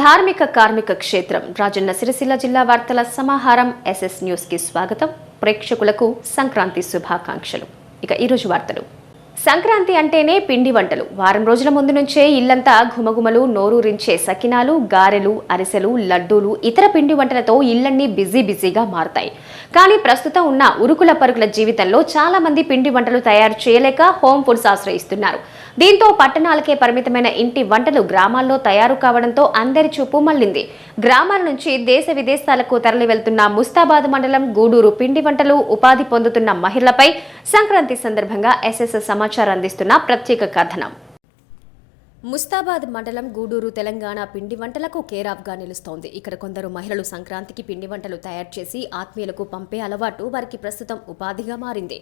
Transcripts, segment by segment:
ధార్మిక కార్మిక క్షేత్రం రాజన్న సిరిసిల్ల జిల్లా వార్తల సమాహారం ఎస్ఎస్ న్యూస్ కి స్వాగతం. ప్రేక్షకులకు సంక్రాంతి శుభాకాంక్షలు. ఇక ఈరోజు వార్తలు. సంక్రాంతి అంటేనే పిండి వంటలు. వారం రోజుల ముందు నుంచే ఇల్లంతా ఘుమఘుమలు నోరూరించే సకినాలు, గారెలు, అరిసెలు, లడ్డూలు, ఇతర పిండి వంటలతో ఇళ్లన్నీ బిజీగా మారతాయి. కానీ ప్రస్తుతం ఉన్న ఉరుకుల పరుగుల జీవితంలో చాలా మంది పిండి వంటలు తయారు చేయలేక హోమ్ ఫుడ్స్ ఆశ్రయిస్తున్నారు. దీంతో పట్టణాలకే పరిమితమైన ఇంటి వంటలు గ్రామాల్లో తయారు కావడంతో అందరి చూపు మళ్లింది. గ్రామాల నుంచి దేశ విదేశాలకు తరలి వెళ్తున్న ముస్తాబాద్ మండలం గూడూరు పిండి వంటలు ఉపాధి పొందుతున్న మహిళలపై సంక్రాంతి సందర్భంగా ఎస్ఎస్ సమాచారం అందిస్తున్న ప్రత్యేక కథనం. ముస్తాబాద్ మండలం గూడూరు తెలంగాణ పిండి వంటలకు కేరాఫ్గా నిలుస్తోంది. ఇక్కడ కొందరు మహిళలు సంక్రాంతికి పిండి వంటలు తయారు చేసి ఆత్మీయులకు పంపే అలవాటు వారికి ప్రస్తుతం ఉపాధిగా మారింది.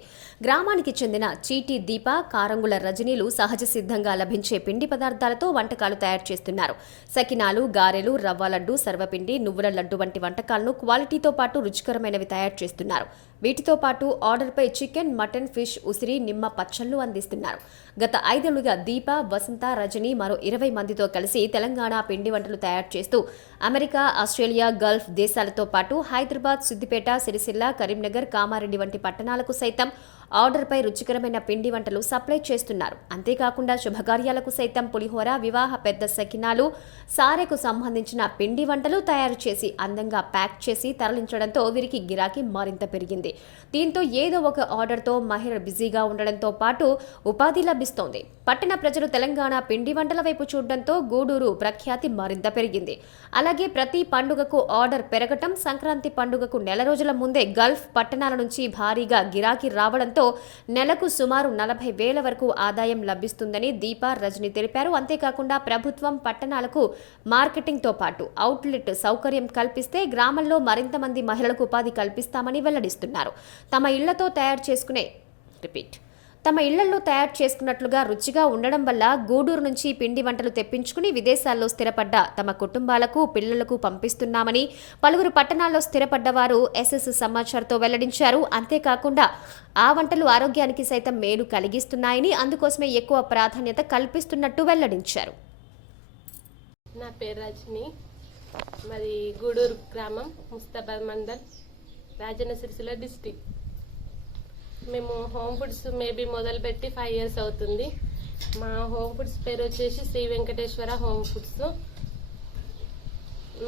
గ్రామానికి చెందిన చీటి దీప, కారంగుల రజనీలు సహజ సిద్ధంగా లభించే పిండి పదార్థాలతో వంటకాలు తయారు చేస్తున్నారు. సకినాలు, గారెలు, రవ్వ లడ్డు, సర్వపిండి, నువ్వుల లడ్డు వంటి వంటకాలను క్వాలిటీతో పాటు రుచికరమైనవి తయారు చేస్తున్నారు. వీటితో పాటు ఆర్డర్పై చికెన్, మటన్, ఫిష్, ఉసిరి, నిమ్మ పచ్చళ్లు అందిస్తున్నారు. గత 5 ఏళ్లుగా దీప, వసంత, రజని మరో 20 మందితో కలిసి తెలంగాణ పిండి వంటలు తయారు చేస్తూ అమెరికా, ఆస్ట్రేలియా, గల్ఫ్ దేశాలతో పాటు హైదరాబాద్, సిద్దిపేట, సిరిసిల్ల, కరీంనగర్, కామారెడ్డి వంటి పట్టణాలకు సైతం ఆర్డర్పై రుచికరమైన పిండి వంటలు సప్లై చేస్తున్నారు. అంతేకాకుండా శుభకార్యాలకు సైతం పులిహోర, వివాహ పెద్ద సకినాలు, సారెకు సంబంధించిన పిండి వంటలు తయారు చేసి అందంగా ప్యాక్ చేసి తరలించడంతో వీరికి గిరాకీ మరింత పెరిగింది. దీంతో ఏదో ఒక ఆర్డర్తో మహిళలు బిజీగా ఉండడంతో పాటు ఉపాధి లభిస్తోంది. పట్టణ ప్రజలు తెలంగాణ పిండి వంటల వైపు చూడడంతో గూడూరు ప్రఖ్యాతి మరింత పెరిగింది. అలాగే ప్రతి పండుగకు ఆర్డర్ పెరగటం, సంక్రాంతి పండుగకు నెల రోజుల ముందే గల్ఫ్ పట్టణాల నుంచి భారీగా గిరాకీ రావడంతో నెలకు సుమారు 40,000 వరకు ఆదాయం లభిస్తుందని దీప, రజని తెలిపారు. అంతేకాకుండా ప్రభుత్వం పట్టణాలకు మార్కెటింగ్తో పాటు అవుట్లెట్ సౌకర్యం కల్పిస్తే గ్రామంలో మరింత మంది మహిళలకు ఉపాధి కల్పిస్తామని వెల్లడిస్తున్నారు. తమ ఇళ్లలో తయారు చేసుకున్నట్లుగా రుచిగా ఉండడం వల్ల గూడూరు నుంచి పిండి వంటలు తెప్పించుకుని విదేశాల్లో స్థిరపడ్డ తమ కుటుంబాలకు, పిల్లలకు పంపిస్తున్నామని పలువురు పట్టణాల్లో స్థిరపడ్డ వారు ఎస్ఎస్ సమాచారంతో వెల్లడించారు. అంతేకాకుండా ఆ వంటలు ఆరోగ్యానికి సైతం మేలు కలిగిస్తున్నాయని, అందుకోసమే ఎక్కువ ప్రాధాన్యత కల్పిస్తున్నట్టు వెల్లడించారు. నా పేరు రజని, మరి గూడూరు గ్రామం, ముస్తాబాద్ మండల్, రాజన్న సిరిసిల్ల డిస్టిక్. మేము హోమ్ ఫుడ్స్ మేబీ మొదలుపెట్టి 5 years అవుతుంది. మా హోమ్ ఫుడ్స్ పేరు వచ్చేసి శ్రీ వెంకటేశ్వర హోమ్ ఫుడ్స్.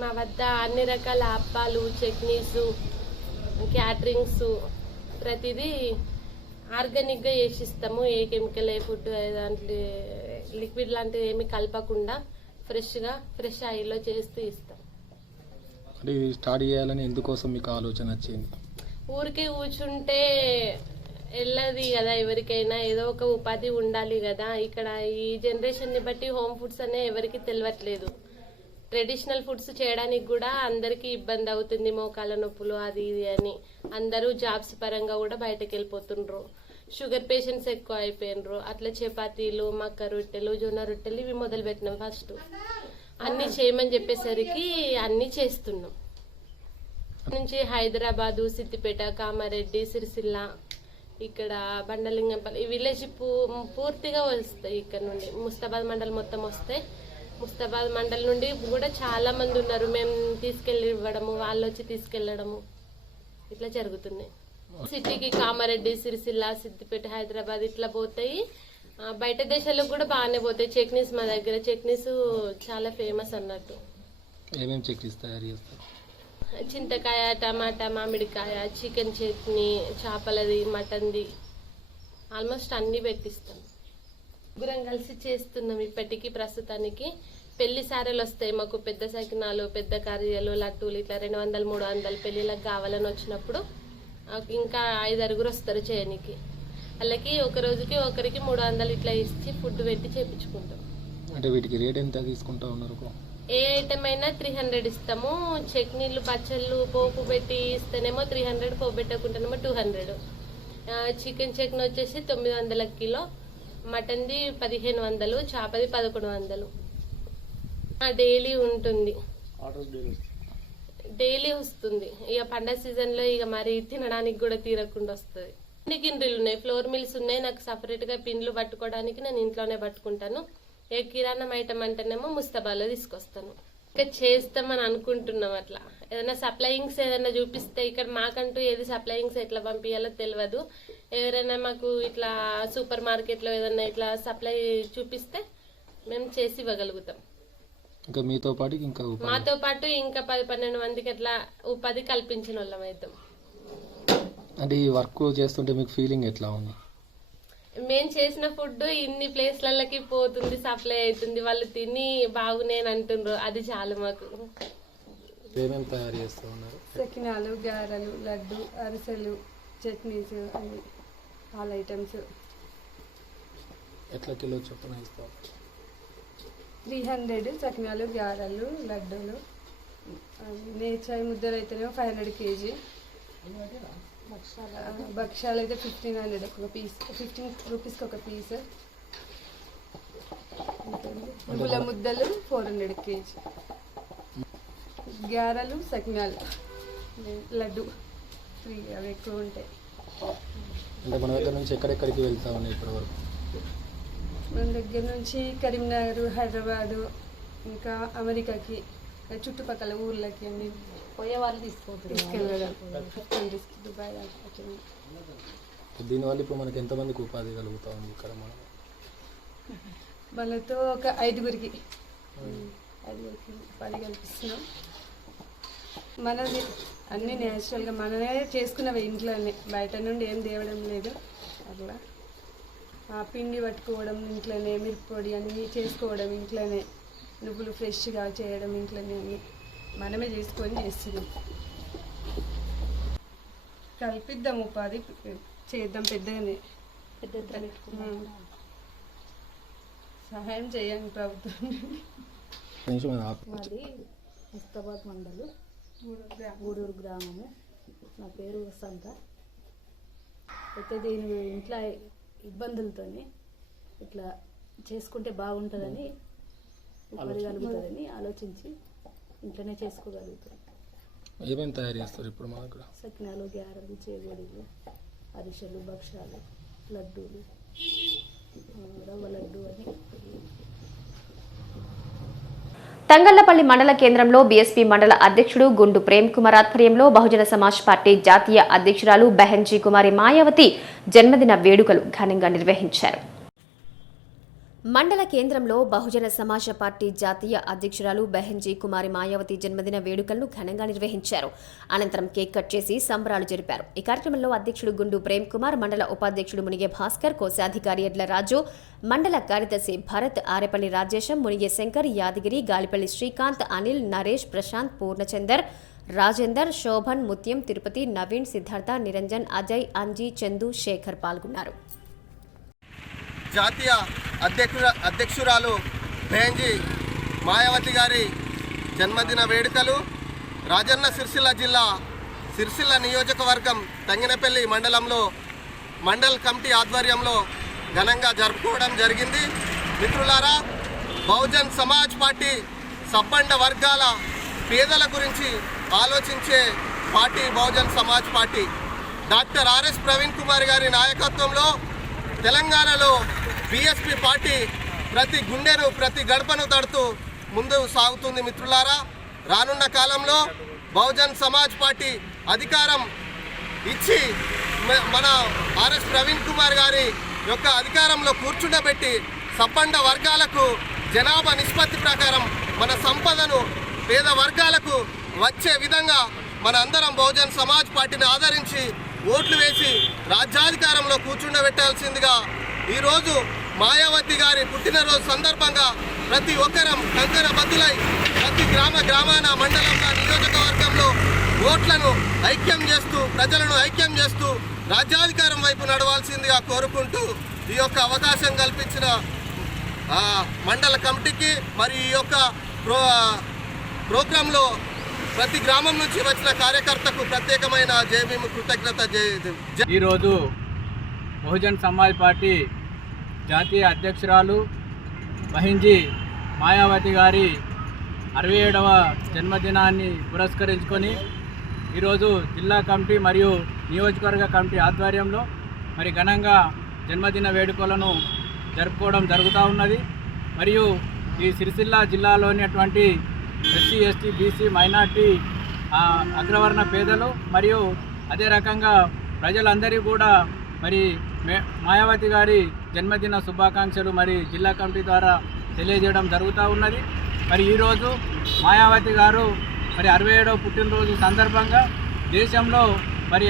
మా వద్ద అన్ని రకాల అప్పాలు, చట్నీస్, క్యాటరింగ్స్ ప్రతిదీ ఆర్గానిక్గా చేసిస్తాము. ఏ కెమికల్, ఏ ఫుడ్ దాంట్లో లిక్విడ్ లాంటివి ఏమి కలపకుండా ఫ్రెష్ ఆయిల్లో చేస్తూ ఇస్తాం. అంటే స్టార్ట్ చేయాలని ఎందుకోసం మీకు ఆలోచన వచ్చింది? ఊరికే కూర్చుంటే వెళ్ళదు కదా, ఎవరికైనా ఏదో ఒక ఉపాధి ఉండాలి కదా. ఇక్కడ ఈ జనరేషన్ని బట్టి హోమ్ ఫుడ్స్ అనే ఎవరికి తెలియట్లేదు. ట్రెడిషనల్ ఫుడ్స్ చేయడానికి కూడా అందరికీ ఇబ్బంది అవుతుంది. మోకాళ్ళ నొప్పులు అది ఇది అని అందరూ జాబ్స్ పరంగా కూడా బయటకు వెళ్ళిపోతుండ్రు. షుగర్ పేషెంట్స్ ఎక్కువ అయిపోయినరు. అట్లా చపాతీలు, మక్క రొట్టెలు, జొన్న రొట్టెలు ఇవి మొదలు పెట్టినాం. ఫస్ట్ అన్ని చేయమని చెప్పేసరికి అన్ని చేస్తున్నాం. నుంచి హైదరాబాదు, సిద్దిపేట, కామారెడ్డి, సిరిసిల్ల, ఇక్కడ బండలింగంపల్లి ఈ విలేజ్ పూర్తిగా వస్తాయి. ఇక్కడ నుండి ముస్తాబాద్ మండల్ మొత్తం వస్తాయి. ముస్తాబాద్ మండల్ నుండి కూడా చాలా మంది ఉన్నారు. మేము తీసుకెళ్ళి ఇవ్వడము, వాళ్ళు వచ్చి తీసుకెళ్లడము ఇట్లా జరుగుతుంది. సిటీకి కామారెడ్డి, సిరిసిల్ల, సిద్దిపేట, హైదరాబాద్ ఇట్లా పోతాయి. బయట దేశాలకు కూడా బాగానే పోతాయి. చట్నీస్ మా దగ్గర చట్నీస్ చాలా ఫేమస్ అన్నట్టు. ఏమేమి చట్నీస్ తయారు చేస్తారు? చింతకాయ, టమాటా, మామిడికాయ, చికెన్ చట్నీ, చేపలది, మటన్ది, ఆల్మోస్ట్ అన్ని పెట్టిస్తాం. ముగ్గురం కలిసి చేస్తున్నాం ఇప్పటికీ. ప్రస్తుతానికి పెళ్లి సారెలు వస్తాయి మాకు. పెద్ద సకినాలు, పెద్ద కర్రీలు, లడ్డూలు ఇట్లా 200, 300 పెళ్లిళ్ళకి కావాలని వచ్చినప్పుడు ఇంకా 5 వస్తారు చేయనికి. వాళ్ళకి ఒక రోజుకి ఒకరికి 300 ఇట్లా ఇచ్చి ఫుడ్ పెట్టి చేపించుకుంటాం. అంటే వీటికి రేట్ ఎంత తీసుకుంటా ఉన్నారు? ఏ ఐటమ్ అయినా 300 ఇస్తాము. చట్నీలు, పచ్చళ్ళు, పోపు పెట్టి ఇస్తేనేమో 300, పోపు పెట్టకుండానేమో 200. చికెన్ చట్నీ వచ్చేసి 900 కిలో, మటన్ది 1500, చేపది 1100. డైలీ ఉంటుంది, డైలీ వస్తుంది. ఇక పండగ సీజన్లో ఇక మరి తినడానికి కూడా తీరకుండా వస్తుంది. అన్ని గిన్నెలు ఉన్నాయి, ఫ్లోర్ మిల్స్ ఉన్నాయి. నాకు సపరేట్గా పిండ్లు పట్టుకోవడానికి నేను ఇంట్లోనే పట్టుకుంటాను. ఏ కిరాణం ఐటమ్ అంటేనేమో ముస్తాబాలో తీసుకొస్తాను. ఇంకా చేస్తామని అనుకుంటున్నాం. అట్లా ఏదైనా సప్లయింగ్స్ ఏదైనా చూపిస్తే, ఇక్కడ మాకంటూ ఏది సప్లయింగ్స్ ఎట్లా పంపించాలో తెలియదు. ఎవరైనా మాకు ఇట్లా సూపర్ మార్కెట్లో ఏదైనా ఇట్లా సప్లై చూపిస్తే మేము చేసి ఇవ్వగలుగుతాం. ఇంకా మీతో పాటు మాతో పాటు ఇంకా 10-12 మందికి అట్లా ఉపాధి కల్పించిన వాళ్ళం అవుతాం. అంటే ఈ వర్క్ చేస్తుంటే మీకు ఫీలింగ్ ఎట్లా ఉంది? మేము చేసిన ఫుడ్ ఇన్ని ప్లేస్లకి పోతుంది, సప్లై అవుతుంది, వాళ్ళు తిని బాగునేని అంటుండ్రు, అది చాలు మాకు. ఏమేమి తయారు చేస్తూ ఉన్నారు? సకినాలు, గారెలు, లడ్డు, అరిసెలు, చట్నీస్, అన్ని ఆల్ ఐటమ్స్. ఎట్లా కిలో చొప్పున ఇస్తారు? 300 సకినాలు, గారెలు, లడ్డూలు. నేచాయి ముద్దలు అయితేనేమో 500 kg. భక్ష్యాలు అయితే 1500 ఒక పీస్, 15 రూపీస్కి ఒక పీస్. పువ్వుల ముద్దలు 400 kg. గారెలు, సకినాలు, లడ్డు 3 అవి ఎక్కువ ఉంటాయి. అంటే మన దగ్గర నుంచి ఎక్కడెక్కడికి వెళ్తా ఉన్నాయి ఇప్పటి వరకు? మన దగ్గర నుంచి కరీంనగర్, హైదరాబాదు, ఇంకా అమెరికాకి, చుట్టుపక్కల ఊర్లకి అన్ని పోయే వాళ్ళు తీసుకెళ్ళడం, కంట్రీస్కి, దుబాయ్ అట్లా. దీనివల్ల ఇప్పుడు మనకి ఎంతమందికి ఉపాధి కలుగుతూ ఉంది ఇక్కడ? వాళ్ళతో ఒక 5గురికి ఉపాధి కల్పిస్తున్నాం. మనది అన్నీ న్యాచురల్గా మనమే చేసుకున్నవి ఇంట్లోనే, బయట నుండి ఏం తేవడం లేదు. అట్లా పిండి పట్టుకోవడం ఇంట్లోనే, మిరప్పొడి అన్నీ చేసుకోవడం ఇంట్లోనే, నువ్వులు ఫ్రెష్గా చేయడం ఇంట్లోనే, అన్నీ మనమే చేసుకొని చేస్తున్నాం. కల్పిద్దాం, ఉపాధి చేద్దాం, పెద్దగానే సహాయం చేయండి ప్రభుత్వం. మాది ముస్తాబాద్ మండలు, గూడూరు గ్రామము. నా పేరు వసంత. అయితే దీని ఇంట్లో ఇబ్బందులతోని ఇట్లా చేసుకుంటే బాగుంటుందని, ఉపాధి కలుగుతుందని ఆలోచించి ఇంట్లోనే చేసుకోగలుగుతాం. ఏమేమి తయారు చేస్తారు ఇప్పుడు మన దగ్గర? సకినాలు, గారెలు, చేగోడీలు, అరిసెలు, భక్ష్యాలు, లడ్డూలు, రవ్వ లడ్డు అని. తంగళ్లపల్లి మండల కేంద్రంలో బీఎస్పీ మండల అధ్యక్షుడు గుండు ప్రేమ్ కుమార్ ఆధ్వర్యంలో బహుజన సమాజ్ పార్టీ జాతీయ అధ్యక్షురాలు బెహెన్జీ కుమారి మాయావతి జన్మదిన వేడుకలు ఘనంగా నిర్వహించారు. మండల కేంద్రంలో బహుజన సమాజ పార్టీ జాతీయ అధ్యక్షురాలు బెహెన్జీ కుమారి మాయావతి జన్మదిన వేడుకలను ఘనంగా నిర్వహించారు. అనంతరం కేక్ కట్ చేసి సంబరాలు జరిపారు. ఈ కార్యక్రమంలో అధ్యక్షుడు గుండు ప్రేమ్ కుమార్, మండల ఉపాధ్యక్షుడు మునిగే భాస్కర్, కోశాధికారి ఎడ్ల రాజు, మండల కార్యదర్శి భరత్, ఆరేపల్లి రాజేశం, మునిగే శంకర్, యాదగిరి, గాలిపల్లి శ్రీకాంత్, అనిల్, నరేష్, ప్రశాంత్, పూర్ణచందర్, రాజేందర్, శోభన్, ముత్యం, తిరుపతి, నవీన్, సిద్ధార్థ, నిరంజన్, అజయ్, అంజీ, చందు, శేఖర్ పాల్గొన్నారు. జాతీయ అధ్యక్షురాలు బెహెన్జీ మాయావతి గారి జన్మదిన వేడుకలు రాజన్న సిరిసిల్ల జిల్లా సిరిసిల్ల నియోజకవర్గం తంగినపల్లి మండలంలో మండల్ కమిటీ ఆధ్వర్యంలో ఘనంగా జరుపుకోవడం జరిగింది. మిత్రులారా, బహుజన్ సమాజ్ పార్టీ సబ్బండ వర్గాల పేదల గురించి ఆలోచించే party Bahujan Samaj party. Doctor RS Praveen Kumar గారి నాయకత్వంలో తెలంగాణలో బీఎస్పీ పార్టీ ప్రతి గుండెను, ప్రతి గడపను తడుతూ ముందుకు సాగుతుంది. మిత్రులారా, రానున్న కాలంలో బహుజన్ సమాజ్ పార్టీ అధికారం ఇచ్చి మన ఆర్ఎస్ ప్రవీణ్ కుమార్ గారి యొక్క అధికారంలో కూర్చుండబెట్టి సబ్బండ వర్గాలకు జనాభా నిష్పత్తి ప్రకారం మన సంపదను పేద వర్గాలకు వచ్చే విధంగా మన అందరం బహుజన్ సమాజ్ పార్టీని ఆదరించి ఓట్లు వేసి రాజ్యాధికారంలో కూర్చుండబెట్టాల్సిందిగా ఈరోజు మాయావతి గారి పుట్టినరోజు సందర్భంగా ప్రతి ఒక్కరం కంకణ బద్దులై ప్రతి గ్రామాన మండలంలో నియోజకవర్గంలో ఓట్లను ఐక్యం చేస్తూ ప్రజలను ఐక్యం చేస్తూ రాజ్యాధికారం వైపు నడవాల్సిందిగా కోరుకుంటూ ఈ యొక్క అవకాశం కల్పించిన మండల కమిటీకి మరి ఈ యొక్క ప్రోగ్రాంలో ప్రతి గ్రామం నుంచి వచ్చిన కార్యకర్తకు ప్రత్యేకమైన జయభీము కృతజ్ఞత. ఈరోజు బహుజన్ సమాజ్ పార్టీ జాతీయ అధ్యక్షురాలు బెహెన్జీ మాయావతి గారి 67వ జన్మదినాన్ని పురస్కరించుకొని ఈరోజు జిల్లా కమిటీ మరియు నియోజకవర్గ కమిటీ ఆధ్వర్యంలో మరి ఘనంగా జన్మదిన వేడుకలను జరుపుకోవడం జరుగుతూ ఉన్నది. మరియు ఈ సిరిసిల్ల జిల్లాలోని ఎస్సీ ఎస్టీ బీసీ మైనార్టీ అగ్రవర్ణ పేదలు మరియు అదే రకంగా ప్రజలందరికీ కూడా మరి మాయావతి గారి జన్మదిన శుభాకాంక్షలు మరి జిల్లా కమిటీ ద్వారా తెలియజేయడం జరుగుతూ ఉన్నది. మరి ఈరోజు మాయావతి గారు మరి 67వ పుట్టినరోజు సందర్భంగా దేశంలో మరి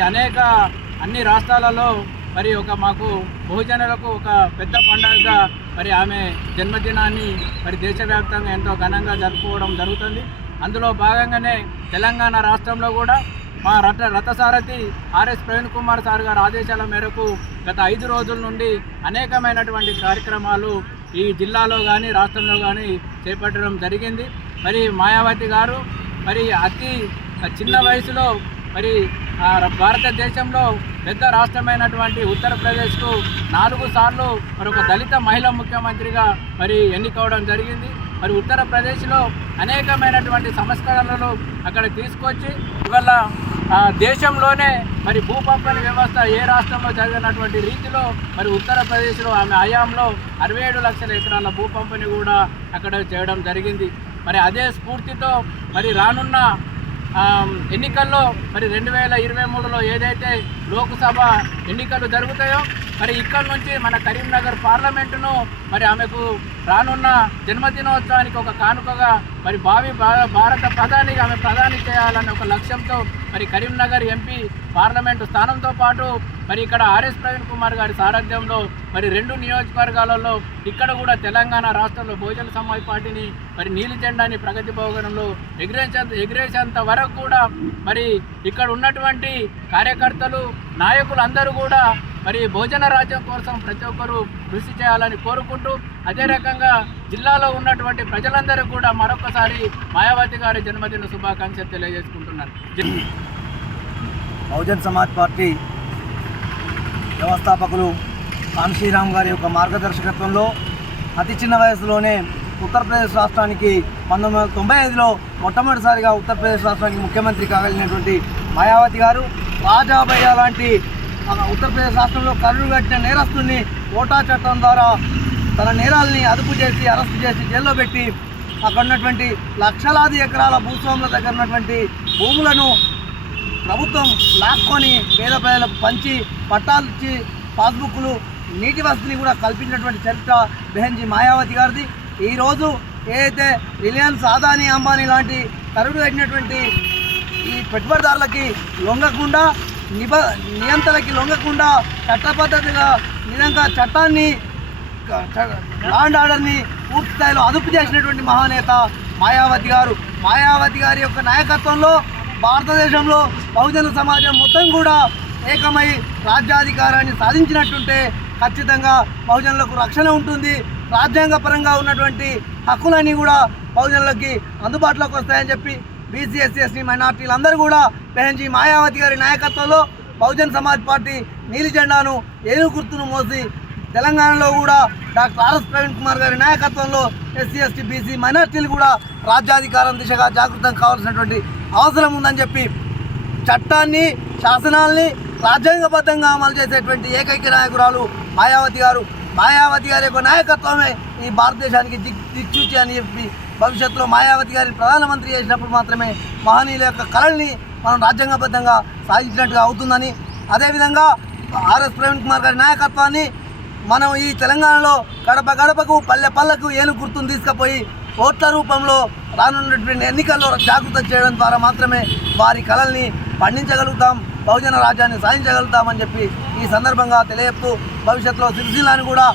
అన్ని రాష్ట్రాలలో మరి మాకు బహుజనులకు ఒక పెద్ద పండుగగా మరి ఆమె జన్మదినాన్ని మరి దేశవ్యాప్తంగా ఎంతో ఘనంగా జరుపుకోవడం జరుగుతుంది. అందులో భాగంగానే తెలంగాణ రాష్ట్రంలో కూడా మా రథసారథి ఆర్ఎస్ ప్రవీణ్ కుమార్ సార్ గారి ఆదేశాల మేరకు గత 5 రోజుల నుండి అనేకమైనటువంటి కార్యక్రమాలు ఈ జిల్లాలో కానీ రాష్ట్రంలో కానీ చేపట్టడం జరిగింది. మరి మాయావతి గారు మరి అతి చిన్న వయసులో మరి భారతదేశంలో పెద్ద రాష్ట్రమైనటువంటి ఉత్తరప్రదేశ్కు 4 సార్లు మరి ఒక దళిత మహిళా ముఖ్యమంత్రిగా మరి ఎన్నికవడం జరిగింది. మరి ఉత్తరప్రదేశ్లో అనేకమైనటువంటి సంస్కరణలు అక్కడ తీసుకొచ్చి ఇవాళ దేశంలోనే మరి భూ పంపిణీ వ్యవస్థ ఏ రాష్ట్రంలో జరిగినటువంటి రీతిలో మరి ఉత్తరప్రదేశ్లో ఆమె హయాంలో 67 లక్షల ఎకరాల భూ పంపిణీ కూడా అక్కడ చేయడం జరిగింది. మరి అదే స్ఫూర్తితో మరి రానున్న ఎన్నికల్లో మరి 2023లో ఏదైతే లోక్సభ ఎన్నికలు జరుగుతాయో మరి ఇక్కడ నుంచి మన కరీంనగర్ పార్లమెంటును మరి ఆమెకు రానున్న జన్మదినోత్సవానికి ఒక కానుకగా మరి భారత ప్రధానిగా ఆమె ప్రధాని చేయాలనే ఒక లక్ష్యంతో మరి కరీంనగర్ ఎంపీ పార్లమెంటు స్థానంతో పాటు మరి ఇక్కడ ఆర్ఎస్ ప్రవీణ్ కుమార్ గారి సారథ్యంలో మరి 2 నియోజకవర్గాలలో ఇక్కడ కూడా తెలంగాణ రాష్ట్రంలో బహుజన సమాజ్ పార్టీని మరి నీలి జెండాని ప్రగతి భవనంలో ఎగిరేసేంత వరకు కూడా మరి ఇక్కడ ఉన్నటువంటి కార్యకర్తలు నాయకులు అందరూ కూడా మరి భోజన రాజ్యం కోసం ప్రతి ఒక్కరూ కృషి చేయాలని కోరుకుంటూ అదే రకంగా జిల్లాలో ఉన్నటువంటి ప్రజలందరూ కూడా మరొకసారి మాయావతి గారి జన్మదిన శుభాకాంక్షలు తెలియజేసుకుంటున్నారు. బహుజన్ సమాజ్ పార్టీ వ్యవస్థాపకులు కాన్షీరామ్ గారి యొక్క మార్గదర్శకత్వంలో అతి చిన్న వయసులోనే ఉత్తరప్రదేశ్ రాష్ట్రానికి 1995లో మొట్టమొదటిసారిగా ఉత్తరప్రదేశ్ రాష్ట్రానికి ముఖ్యమంత్రి కాగలిగినటువంటి మాయావతి గారు రాజాభయ్య లాంటి ఉత్తరప్రదేశ్ రాష్ట్రంలో కరుడు కట్టిన నేరస్తుల్ని ఓటా చట్టం ద్వారా తన నేరాలని అదుపు చేసి అరెస్టు చేసి జైల్లో పెట్టి అక్కడ ఉన్నటువంటి లక్షలాది ఎకరాల భూస్వాముల దగ్గర ఉన్నటువంటి భూములను ప్రభుత్వం లాక్కొని పేద ప్రజలకు పంచి పట్టాలు ఇచ్చి పాస్బుక్లు నీటి వసతిని కూడా కల్పించినటువంటి చరిత్ర బెహెన్జీ మాయావతి గారిది. ఈరోజు ఏదైతే రిలయన్స్ అదానీ అంబానీ లాంటి కరుడు కట్టినటువంటి ఈ పెట్టుబడిదారులకి లొంగకుండా నియంత్రణకి లొంగకుండా చట్టబద్ధతగా నిజంగా చట్టాన్ని లా అండ్ ఆర్డర్ని పూర్తి స్థాయిలో అదుపు చేసినటువంటి మహానేత మాయావతి గారు. మాయావతి గారి యొక్క నాయకత్వంలో భారతదేశంలో బహుజన సమాజం మొత్తం కూడా ఏకమై రాజ్యాధికారాన్ని సాధించినట్టుంటే ఖచ్చితంగా బహుజనులకు రక్షణ ఉంటుంది. రాజ్యాంగపరంగా ఉన్నటువంటి హక్కులన్నీ కూడా బహుజనులకి అందుబాటులోకి వస్తాయని చెప్పి బీసీ ఎస్సీ ఎస్టీ మైనార్టీలు అందరూ కూడా బెహెన్జీ మాయావతి గారి నాయకత్వంలో బహుజన్ సమాజ్ పార్టీ నీలి జెండాను ఏనుగు గుర్తును మోసి తెలంగాణలో కూడా డాక్టర్ ఆర్ఎస్ ప్రవీణ్ కుమార్ గారి నాయకత్వంలో ఎస్సీ ఎస్టీ బీసీ మైనార్టీలు కూడా రాజ్యాధికారం దిశగా జాగృతం కావాల్సినటువంటి అవసరం ఉందని చెప్పి చట్టాన్ని శాసనాల్ని రాజ్యాంగబద్ధంగా అమలు చేసేటువంటి ఏకైక నాయకురాలు మాయావతి గారు. మాయావతి గారి యొక్క నాయకత్వమే ఈ భారతదేశానికి దిక్సూచి అని చెప్పి భవిష్యత్తులో మాయావతి గారిని ప్రధానమంత్రి చేసినప్పుడు మాత్రమే మహనీయుల యొక్క కళల్ని మనం రాజ్యాంగబద్ధంగా సాధించినట్టుగా అవుతుందని, అదేవిధంగా ఆర్ఎస్ ప్రవీణ్ కుమార్ గారి నాయకత్వాన్ని మనం ఈ తెలంగాణలో గడప గడపకు పల్లె పల్లెకు ఏనుగు గుర్తును తీసుకుపోయి ఓట్ల రూపంలో రానున్నటువంటి ఎన్నికల్లో జాగృతం చేయడం ద్వారా మాత్రమే వారి కళల్ని పండించగలుగుతాం, బహుజన రాజ్యాన్ని సాధించగలుగుతామని చెప్పి ఈ సందర్భంగా తెలియజేస్తూ భవిష్యత్తులో సిరిసిల్లాను కూడా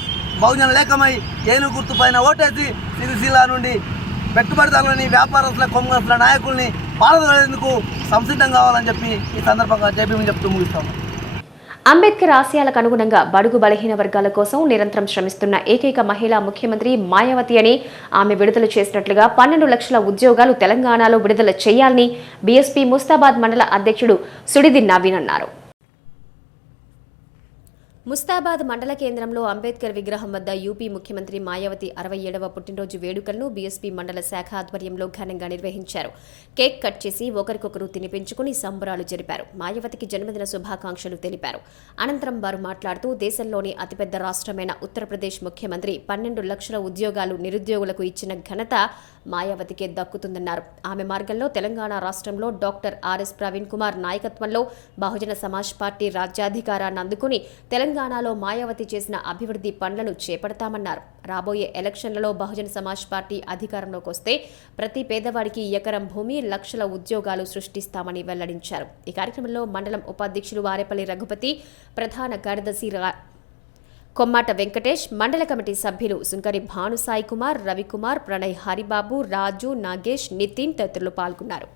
బహుజన లేఖమై ఏనుగు గుర్తు పైన ఓటేసి సిరిసిల్ల నుండి పెట్టుబడిదారులని వ్యాపారస్తుల కొమ్మస్తుల నాయకుల్ని పాల్గొనేందుకు సంసిద్ధం కావాలని చెప్పి ఈ సందర్భంగా జైభీమని చెప్తూ ముగిస్తాము. అంబేద్కర్ ఆశయాలకు అనుగుణంగా బడుగు బలహీన వర్గాల కోసం నిరంతరం శ్రమిస్తున్న ఏకైక మహిళా ముఖ్యమంత్రి మాయావతి అని ఆమె విడుదల చేసినట్లుగా 12 లక్షల ఉద్యోగాలు తెలంగాణలో విడుదల చేయాలని బీఎస్పీ ముస్తాబాద్ మండల అధ్యక్షుడు సుడిది నవీన్ అన్నారు. ముస్తాబాద్ మండల కేంద్రంలో అంబేద్కర్ విగ్రహం వద్ద యూపీ ముఖ్యమంత్రి మాయావతి 67వ పుట్టినరోజు వేడుకలను బీఎస్పీ మండల శాఖ ఆధ్వర్యంలో ఘనంగా నిర్వహించారు. కేక్ కట్ చేసి ఒకరికొకరు తినిపించుకుని సంబరాలు జరిపారు. మాయావతికి జన్మదిన శుభాకాంక్షలు తెలిపారు. అనంతరం వారు మాట్లాడుతూ దేశంలోని అతిపెద్ద రాష్ట్రమైన ఉత్తరప్రదేశ్ ముఖ్యమంత్రి 12 లక్షల ఉద్యోగాలు నిరుద్యోగులకు ఇచ్చిన ఘనత మాయావతికే దక్కుతుందన్నారు. ఆమె మార్గంలో తెలంగాణ రాష్ట్రంలో డాక్టర్ ఆర్ఎస్ ప్రవీణ్ కుమార్ నాయకత్వంలో బహుజన సమాజ్ పార్టీ రాజ్యాధికారాన్ని అందుకుని తెలంగాణలో మాయావతి చేసిన అభివృద్ధి పనులను చేపడతామన్నారు. రాబోయే ఎలక్షన్లలో బహుజన సమాజ్ పార్టీ అధికారంలోకి వస్తే ప్రతి పేదవాడికి ఎకరం భూమి, లక్షల ఉద్యోగాలు సృష్టిస్తామని వెల్లడించారు. ఈ కార్యక్రమంలో మండలం ఉపాధ్యక్షులు వారేపల్లి రఘుపతి, ప్రధాన కార్యదర్శి కొమ్మాట వెంకటేష్, మండల కమిటీ సభ్యులు సుంకరి భానుసాయి కుమార్, రవికుమార్, ప్రణయ్, హరిబాబు, రాజు, నాగేష్, నితిన్ తదితరులు పాల్గొన్నారు.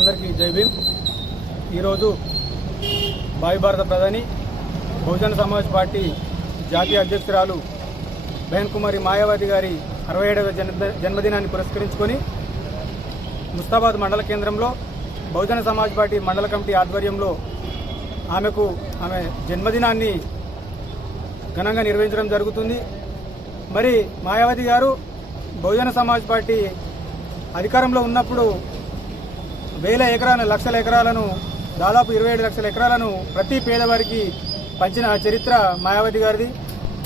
అందరికీ జై భీమ్. ఈరోజు భావి భారత ప్రధాని బహుజన సమాజ్ పార్టీ జాతీయ అధ్యక్షురాలు బహన్ కుమారి మాయావతి గారి 67వ జన్మదినాన్ని పురస్కరించుకొని ముస్తాబాద్ మండల కేంద్రంలో బహుజన సమాజ్ పార్టీ మండల కమిటీ ఆధ్వర్యంలో ఆమె జన్మదినాన్ని ఘనంగా నిర్వహించడం జరుగుతుంది. మరి మాయావతి గారు బహుజన సమాజ్ పార్టీ అధికారంలో ఉన్నప్పుడు లక్షల ఎకరాలను దాదాపు 27 లక్షల ఎకరాలను ప్రతి పేదవారికి పంచిన చరిత్ర మాయావతి గారిది.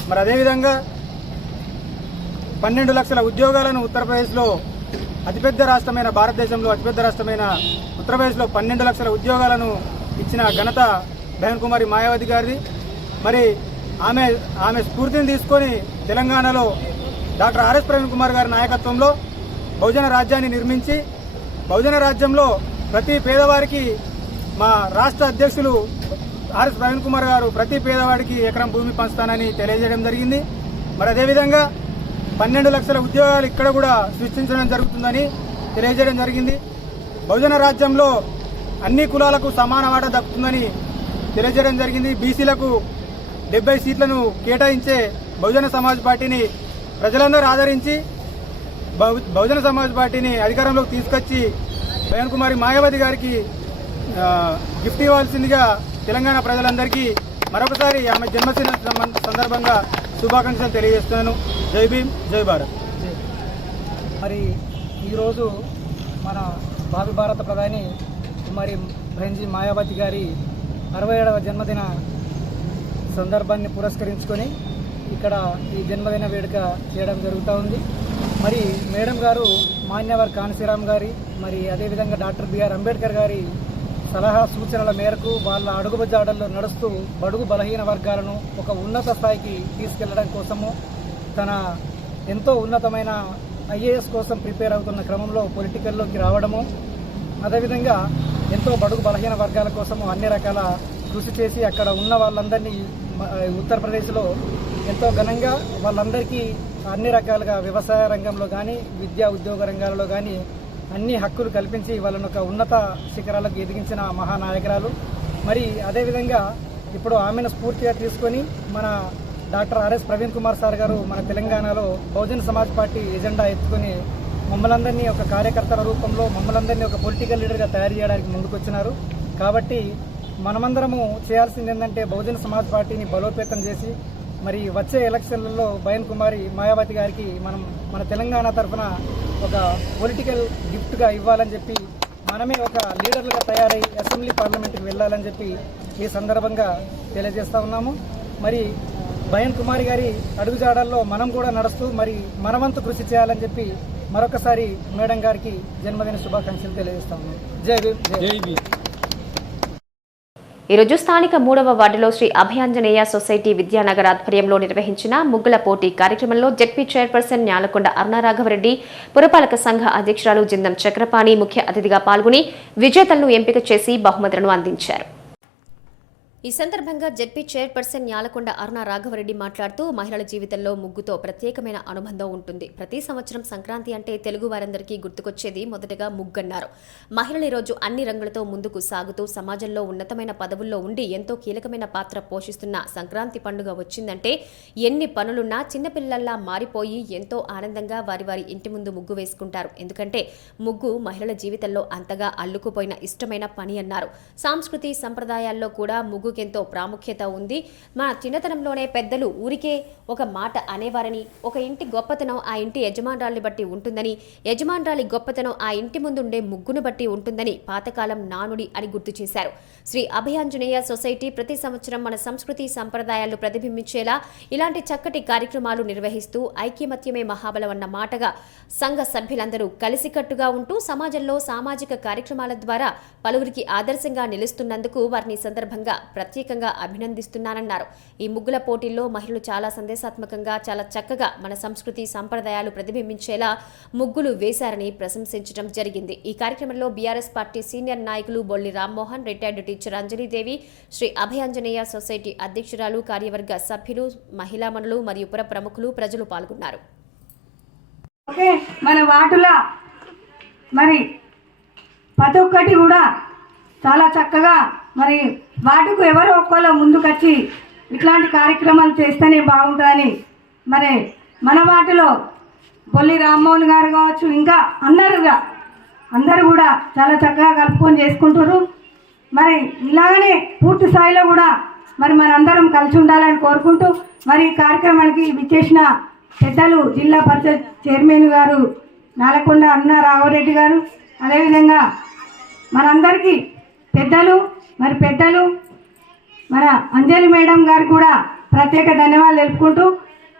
మరి అదేవిధంగా 12 లక్షల ఉద్యోగాలను ఉత్తరప్రదేశ్లో అతిపెద్ద రాష్ట్రమైన భారతదేశంలో అతిపెద్ద రాష్ట్రమైన ఉత్తరప్రదేశ్లో 12 లక్షల ఉద్యోగాలను ఇచ్చిన ఘనత బహన్ కుమారి మాయావతి గారిది. మరి ఆమె స్ఫూర్తిని తీసుకొని తెలంగాణలో డాక్టర్ ఆర్ఎస్ ప్రవీణ్ కుమార్ గారి నాయకత్వంలో బహుజన రాజ్యాన్ని నిర్మించి బహుజన రాజ్యంలో ప్రతి పేదవారికి మా రాష్ట్ర అధ్యక్షులు ఆర్ఎస్ ప్రవీణ్ కుమార్ గారు ప్రతి పేదవాడికి ఎకరం భూమి పంచుతానని తెలియజేయడం జరిగింది. మరి అదేవిధంగా 12 లక్షల ఉద్యోగాలు ఇక్కడ కూడా సృష్టించడం జరుగుతుందని తెలియజేయడం జరిగింది. బహుజన రాజ్యంలో అన్ని కులాలకు సమాన వాటా దక్కుతుందని తెలియజేయడం జరిగింది. బీసీలకు 70 సీట్లను కేటాయించే బహుజన సమాజ్ పార్టీని ప్రజలందరూ ఆదరించి బహుజన సమాజ్ పార్టీని అధికారంలోకి తీసుకొచ్చి బహన్ కుమారి మాయావతి గారికి గిఫ్ట్ ఇవ్వాల్సిందిగా తెలంగాణ ప్రజలందరికీ మరొకసారి ఆమె జన్మదిన సందర్భంగా శుభాకాంక్షలు తెలియజేస్తున్నాను. జై భీమ్, జై భారత్. మరి ఈరోజు మన భావి భారత ప్రధాని కుమారి బహన్జీ మాయావతి గారి 67వ జన్మదిన సందర్భాన్ని పురస్కరించుకొని ఇక్కడ ఈ జన్మదిన వేడుక చేయడం జరుగుతూ ఉంది. మరి మేడం గారు మాన్యవర్ కాన్సీరామ్ గారి మరి అదేవిధంగా డాక్టర్ బిఆర్ అంబేద్కర్ గారి సలహా సూచనల మేరకు వాళ్ళ అడుగుజాడల్లో నడుస్తూ బడుగు బలహీన వర్గాలను ఒక ఉన్నత స్థాయికి తీసుకెళ్లడం కోసము తన ఎంతో ఉన్నతమైన ఐఏఎస్ కోసం ప్రిపేర్ అవుతున్న క్రమంలో పొలిటికల్లోకి రావడము, అదేవిధంగా ఎంతో బడుగు బలహీన వర్గాల కోసము అన్ని రకాల కృషి చేసి అక్కడ ఉన్న వాళ్ళందరినీ ఉత్తరప్రదేశ్లో ఎంతో ఘనంగా వాళ్ళందరికీ అన్ని రకాలుగా వ్యవసాయ రంగంలో కానీ విద్యా ఉద్యోగ రంగాలలో కానీ అన్ని హక్కులు కల్పించి వాళ్ళను ఒక ఉన్నత శిఖరాలకు ఎదిగించిన మహానాయకురాలు. మరి అదేవిధంగా ఇప్పుడు ఆమెను స్ఫూర్తిగా తీసుకొని మన doctor RS Praveen Kumar sir గారు మన తెలంగాణలో బహుజన సమాజ్ పార్టీ ఎజెండా ఎత్తుకొని మమ్మల్ందరినీ ఒక కార్యకర్తల రూపంలో మమ్మల్ందరినీ ఒక పొలిటికల్ లీడర్గా తయారు చేయడానికి ముందుకొచ్చినారు. కాబట్టి మనమందరము చేయాల్సింది ఏంటంటే బహుజన సమాజ్ పార్టీని బలోపేతం చేసి మరి వచ్చే ఎలక్షన్లలో బహన్ కుమారి మాయావతి గారికి మనం మన తెలంగాణ తరఫున ఒక పొలిటికల్ గిఫ్ట్గా ఇవ్వాలని చెప్పి మనమే ఒక లీడర్లుగా తయారై అసెంబ్లీ పార్లమెంట్కి వెళ్ళాలని చెప్పి ఈ సందర్భంగా తెలియజేస్తా ఉన్నాము. మరి బహన్ కుమారి గారి అడుగుజాడల్లో మనం కూడా నడుస్తూ మరి మనవంతు కృషి చేయాలని చెప్పి మరొకసారి మేడం గారికి జన్మదిన శుభాకాంక్షలు తెలియజేస్తా ఉన్నాం. జై భీమ్, జై భీమ్. ఈరోజు స్థానిక 3వ వార్డులో శ్రీ అభయాంజనేయ సొసైటీ విద్యానగర్ ఆధ్వర్యంలో నిర్వహించిన ముగ్గుల పోటీ కార్యక్రమంలో జెడ్పీ చైర్పర్సన్ న్యాలకొండ అరుణారాఘవరెడ్డి, పురపాలక సంఘ అధ్యక్షురాలు జిందం చక్రపాణి ముఖ్య అతిథిగా పాల్గొని విజేతలను ఎంపిక చేసి బహుమతులను అందించారు. ఈ సందర్భంగా జెడ్పీ చైర్పర్సన్ న్యాలకొండ అరుణ రాఘవరెడ్డి మాట్లాడుతూ మహిళల జీవితంలో ముగ్గుతో ప్రత్యేకమైన అనుబంధం ఉంటుంది. ప్రతి సంవత్సరం సంక్రాంతి అంటే తెలుగు వారందరికీ గుర్తుకొచ్చేది మొదటగా ముగ్గన్నారు. మహిళలు ఈరోజు అన్ని రంగులతో ముందుకు సాగుతూ సమాజంలో ఉన్నతమైన పదవుల్లో ఉండి ఎంతో కీలకమైన పాత్ర పోషిస్తున్న సంక్రాంతి పండుగ వచ్చిందంటే ఎన్ని పనులున్నా చిన్నపిల్లల్లా మారిపోయి ఎంతో ఆనందంగా వారి వారి ఇంటి ముందు ముగ్గు వేసుకుంటారు. ఎందుకంటే ముగ్గు మహిళల జీవితంలో అంతగా అల్లుకుపోయిన ఇష్టమైన పని అన్నారు. సంస్కృతి సంప్రదాయాల్లో కూడా ముగ్గు ముగ్గుకెంతో ప్రాముఖ్యత ఉంది. మన చిన్నతనంలోనే పెద్దలు ఊరికే ఒక మాట అనేవారని, ఒక ఇంటి గొప్పతనం ఆ ఇంటి యజమానురాల్ని బట్టి ఉంటుందని, యజమానురాలి గొప్పతనం ఆ ఇంటి ముందుండే ముగ్గును బట్టి ఉంటుందని పాతకాలం నానుడి అని గుర్తు చేశారు. శ్రీ అభయాంజనేయ సొసైటీ ప్రతి సంవత్సరం మన సంస్కృతి సంప్రదాయాలు ప్రతిబింబించేలా ఇలాంటి చక్కటి కార్యక్రమాలు నిర్వహిస్తూ ఐక్యమత్యమే మహాబలం అన్న మాటగా సంఘ సభ్యులందరూ కలిసికట్టుగా ఉంటూ సమాజంలో సామాజిక కార్యక్రమాల ద్వారా పలువురికి ఆదర్శంగా నిలుస్తున్నందుకు వారిని సందర్భంగా ప్రత్యేకంగా అభినందిస్తున్నానన్నారు. ఈ ముగ్గుల పోటీల్లో మహిళలు చాలా సందేశాత్మకంగా చాలా చక్కగా మన సంస్కృతి సంప్రదాయాలు ప్రతిబింబించేలా ముగ్గులు వేశారని ప్రశంసించడం జరిగింది. ఈ కార్యక్రమంలో బీఆర్ఎస్ పార్టీ సీనియర్ నాయకులు Bolli Rammohan, retired teacher Anjalidevi, Shri Abhayanjaneya society అధ్యక్షురాలు, కార్యవర్గ సభ్యులు, మహిళామణులు మరియు పుర ప్రముఖులు, ప్రజలు పాల్గొన్నారు. ఓకే, మన వాటులా మరి ప్రతి ఒక్కటి కూడా చాలా చక్కగా మరి వాటుకు ఎవరో ఒక్కళ్ళు ముందుకొచ్చి ఇట్లాంటి కార్యక్రమాలు చేస్తేనే బాగుంటుందని మరి మన వాటిలో బొల్లి రామ్మోహన్ గారు కావచ్చు, ఇంకా అందరూ కూడా చాలా చక్కగా కలుపుకొని చేసుకుంటారు. మరి ఇలాగనే పూర్తి స్థాయిలో కూడా మరి మనందరం కలిసి ఉండాలని కోరుకుంటూ మరి ఈ కార్యక్రమానికి విచ్చేసిన పెద్దలు జిల్లా పరిషత్ చైర్మన్ గారు నాలకొండ అన్న రాఘవరెడ్డి గారు, అదేవిధంగా మనందరికీ పెద్దలు మన అంజలి మేడం గారు కూడా ప్రత్యేక ధన్యవాదాలు తెలుపుకుంటూ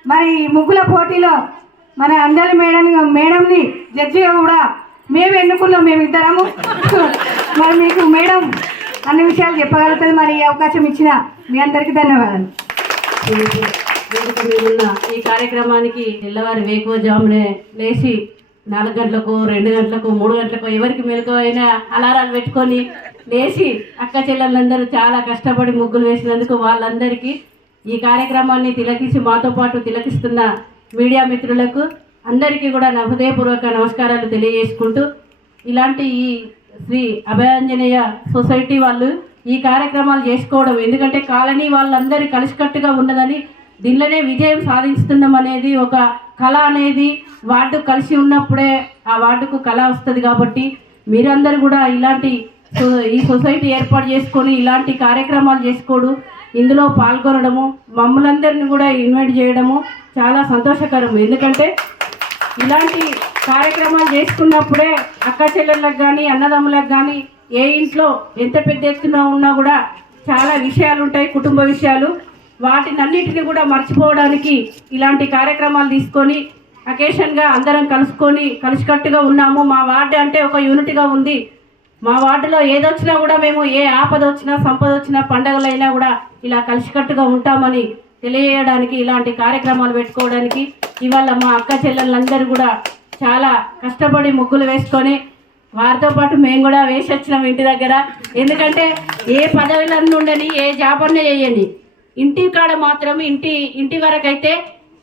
మరి ముగ్గుల పోటీలో మన అంజలి మేడంని జడ్జిగా కూడా మేము ఎన్నుకున్నాం, మేమిద్దరము. మరి మీకు మేడం అన్ని విషయాలు చెప్పగలుగుతుంది. మరి ఈ అవకాశం ఇచ్చిన మీ అందరికీ ధన్యవాదాలు. ఈ కార్యక్రమానికి తెల్లవారి వేకువజామునే లేచి 4 గంటలకు 2 గంటలకు 3 గంటలకు ఎవరికి మెలకు అయినా అలారాలు పెట్టుకొని లేచి అక్క చెల్లెళ్ళందరూ చాలా కష్టపడి ముగ్గులు వేసినందుకు వాళ్ళందరికీ ఈ కార్యక్రమాన్ని తిలకించి మాతో పాటు తిలకిస్తున్న మీడియా మిత్రులకు అందరికీ కూడా నా హృదయపూర్వక నమస్కారాలు తెలియజేసుకుంటూ ఇలాంటి ఈ శ్రీ అభయాంజనేయ సొసైటీ వాళ్ళు ఈ కార్యక్రమాలు చేసుకోవడం, ఎందుకంటే కాలనీ వాళ్ళందరూ కలిసికట్టుగా ఉన్నదని దీనిలోనే విజయం సాధిస్తున్నాం అనేది ఒక కళ అనేది వార్డు కలిసి ఉన్నప్పుడే ఆ వార్డుకు కళ వస్తుంది. కాబట్టి మీరందరూ కూడా ఇలాంటి ఈ సొసైటీ ఏర్పాటు చేసుకొని ఇలాంటి కార్యక్రమాలు చేసుకోవడం, ఇందులో పాల్గొనడము, మమ్మల్ందరినీ కూడా ఇన్వైట్ చేయడము చాలా సంతోషకరం. ఎందుకంటే ఇలాంటి కార్యక్రమాలు చేసుకున్నప్పుడే అక్క చెల్లెళ్ళకి కానీ అన్నదమ్ములకు కానీ ఏ ఇంట్లో ఎంత పెద్ద ఎత్తున ఉన్నా కూడా చాలా విషయాలు ఉంటాయి, కుటుంబ విషయాలు. వాటినన్నిటిని కూడా మర్చిపోవడానికి ఇలాంటి కార్యక్రమాలు తీసుకొని అకేషన్గా అందరం కలుసుకొని కలిసికట్టుగా ఉన్నాము. మా వార్డు అంటే ఒక యూనిట్గా ఉంది. మా వార్డులో ఏదొచ్చినా కూడా మేము ఏ ఆపద వచ్చినా సంపద వచ్చినా పండగలైనా కూడా ఇలా కలిసికట్టుగా ఉంటామని తెలియజేయడానికి ఇలాంటి కార్యక్రమాలు పెట్టుకోవడానికి ఇవాళ మా అక్క చెల్లెళ్ళందరూ కూడా చాలా కష్టపడి ముగ్గులు వేసుకొని వారితో పాటు మేము కూడా వేసి వచ్చినాం ఇంటి దగ్గర. ఎందుకంటే ఏ పదవులన్నీ ఉండని, ఏ జాబ్ అన్నా చేయని, ఇంటి కాడ మాత్రం ఇంటి వరకైతే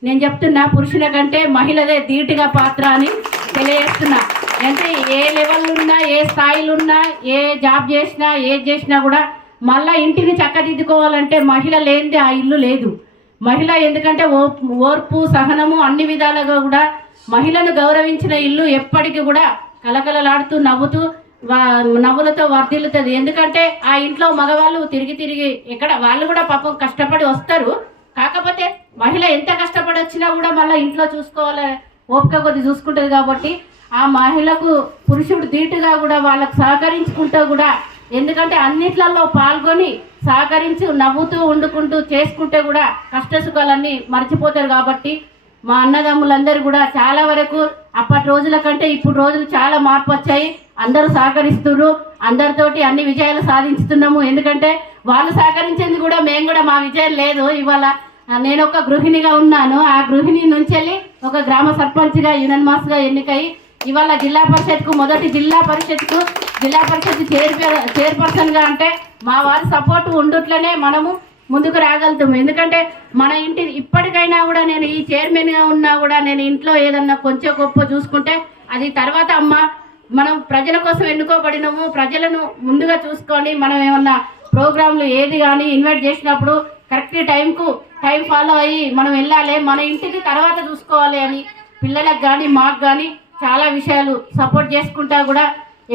నేను చెప్తున్నా పురుషుల కంటే మహిళదే ధీటుగా పాత్ర అని తెలియజేస్తున్నా. అంటే ఏ లెవెల్ ఉన్నా, ఏ స్థాయిలో ఉన్నా, ఏ జాబ్ చేసినా, ఏది చేసినా కూడా మళ్ళీ ఇంటిని చక్కదిద్దుకోవాలంటే మహిళ లేనిదే ఆ ఇల్లు లేదు. మహిళ ఎందుకంటే ఓర్పు సహనము అన్ని విధాలుగా కూడా మహిళను గౌరవించిన ఇల్లు ఎప్పటికీ కూడా కలకలలాడుతూ నవ్వులతో వర్ధిల్లుతుంది. ఎందుకంటే ఆ ఇంట్లో మగవాళ్ళు తిరిగి ఎక్కడ వాళ్ళు కూడా పాపం కష్టపడి వస్తారు. కాకపోతే మహిళ ఎంత కష్టపడి వచ్చినా కూడా మళ్ళీ ఇంట్లో చూసుకోవాలి, ఓపిక కొద్ది చూసుకుంటుంది. కాబట్టి ఆ మహిళకు పురుషుడు ధీటుగా కూడా వాళ్ళకు సహకరించుకుంటూ కూడా, ఎందుకంటే అన్నిట్లలో పాల్గొని సహకరించి నవ్వుతూ వండుకుంటూ చేసుకుంటే కూడా కష్ట సుఖాలన్నీ మర్చిపోతారు. కాబట్టి మా అన్నదమ్ములందరూ కూడా చాలా వరకు అప్పటి రోజుల కంటే ఇప్పుడు రోజులు చాలా మార్పు వచ్చాయి. అందరూ సహకరిస్తున్నారు, అందరితోటి అన్ని విజయాలు సాధిస్తున్నాము. ఎందుకంటే వాళ్ళు సహకరించేందుకు కూడా మేము కూడా మా విజయం లేదు. ఇవాళ నేను ఒక గృహిణిగా ఉన్నాను. ఆ గృహిణి నుంచి వెళ్ళి ఒక గ్రామ సర్పంచ్గా యునన్మాస్గా ఎన్నికై ఇవాళ జిల్లా పరిషత్ చైర్పర్సన్గా అంటే మా వారి సపోర్ట్ ఉండట్లనే మనము ముందుకు రాగలుగుతాము. ఎందుకంటే మన ఇంటి ఇప్పటికైనా కూడా నేను ఈ చైర్మన్గా ఉన్నా కూడా నేను ఇంట్లో ఏదన్నా కొంచెం గొప్ప చూసుకుంటే అది తర్వాత మనం ప్రజల కోసం ఎన్నుకోబడినాము. ప్రజలను ముందుగా చూసుకొని మనం ఏమన్నా ప్రోగ్రాంలు ఏది కానీ ఇన్వైట్ చేసినప్పుడు కరెక్ట్ టైం ఫాలో అయ్యి మనం వెళ్ళాలి. మన ఇంటికి తర్వాత చూసుకోవాలి అని పిల్లలకు కానీ మాకు కానీ చాలా విషయాలు సపోర్ట్ చేసుకుంటా కూడా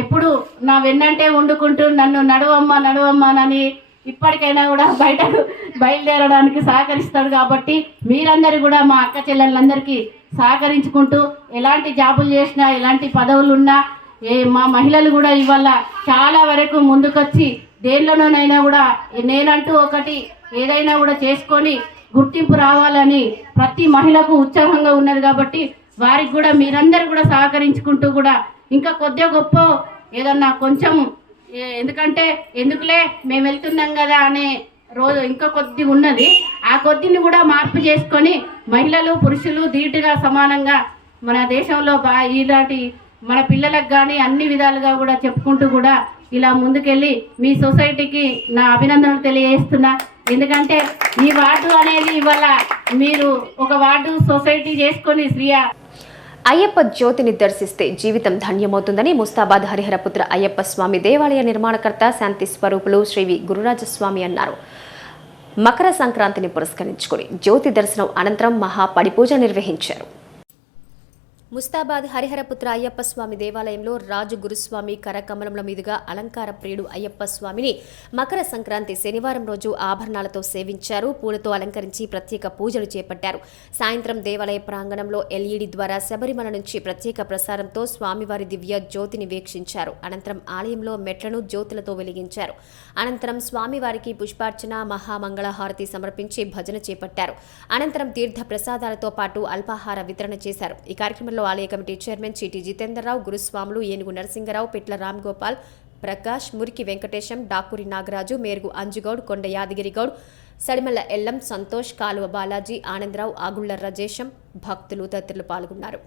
ఎప్పుడు నా వెన్నంటే వండుకుంటూ నన్ను నడువమ్మా అని ఇప్పటికైనా కూడా బయటకు బయలుదేరడానికి సహకరిస్తాడు. కాబట్టి మీరందరూ కూడా మా అక్క చెల్లెళ్ళందరికీ సహకరించుకుంటూ ఎలాంటి జాబులు చేసినా ఎలాంటి పదవులు ఉన్నా మా మహిళలు కూడా ఇవాళ చాలా వరకు ముందుకొచ్చి దేనిలోనైనా కూడా నేనంటూ ఒకటి ఏదైనా కూడా చేసుకొని గుర్తింపు రావాలని ప్రతి మహిళకు ఉత్సాహంగా ఉన్నది. కాబట్టి వారికి కూడా మీరందరూ కూడా సహకరించుకుంటూ కూడా ఇంకా కొద్దిగా గొప్ప ఏదన్నా కొంచెం ఎందుకంటే ఎందుకులే మేము వెళ్తున్నాం కదా అనే రోజు ఇంకా కొద్దిగా ఉన్నది. ఆ కొద్దిని కూడా మార్పు చేసుకొని మహిళలు పురుషులు ధీటుగా సమానంగా మన దేశంలో ఇలాంటి మన పిల్లలకు కానీ అన్ని విధాలుగా కూడా చెప్పుకుంటూ కూడా ఇలా ముందుకెళ్ళి మీ సొసైటీకి నా అభినందనలు తెలియజేస్తున్నా. ఎందుకంటే ఈ వార్డు అనేది ఇవాళ మీరు ఒక వార్డు సొసైటీ చేసుకొని అయ్యప్ప జ్యోతిని దర్శిస్తే జీవితం ధన్యమవుతుందని ముస్తాబాద్ హరిహరపుత్ర అయ్యప్ప స్వామి దేవాలయ నిర్మాణకర్త శాంతి స్వరూపులు శ్రీ వి గురురాజస్వామి అన్నారు. మకర సంక్రాంతిని పురస్కరించుకుని జ్యోతి దర్శనం అనంతరం మహా పడిపూజ నిర్వహించారు. ముస్తాబాద్ హరిహరపుత్ర అయ్యప్ప స్వామి దేవాలయంలో రాజు గురుస్వామి కరకమలముల మీదుగా అలంకార ప్రియుడు అయ్యప్ప స్వామిని మకర సంక్రాంతి శనివారం రోజు ఆభరణాలతో సేవించారు. పూలతో అలంకరించి ప్రత్యేక పూజలు చేపట్టారు. సాయంత్రం దేవాలయ ప్రాంగణంలో ఎల్ఈడి ద్వారా శబరిమల నుంచి ప్రత్యేక ప్రసారంతో స్వామివారి దివ్య జ్యోతిని వీక్షించారు. అనంతరం ఆలయంలో మెట్లను జ్యోతులతో వెలిగించారు. అనంతరం స్వామివారికి పుష్పార్చన మహామంగళహారతి సమర్పించి భజన చేపట్టారు. అనంతరం తీర్థ ప్రసాదాలతో పాటు అల్పాహార వితరణ చేశారు. ఈ కార్యక్రమంలో ఆలయ కమిటీ చైర్మన్ చీటి జితేందర్రావు, గురుస్వాములు ఏనుగు నరసింగరావు, పిట్ల రామ్గోపాల్, ప్రకాష్, మురికి వెంకటేశం, డాకూరి నాగరాజు, మేరుగు అంజుగౌడ్, కొండ యాదగిరిగౌడ్, సడిమల్ల ఎల్లం, సంతోష్, కాలువ బాలాజీ, ఆనందరావు, ఆగుళ్ల రజేశం, భక్తులు తదితరులు పాల్గొన్నారు.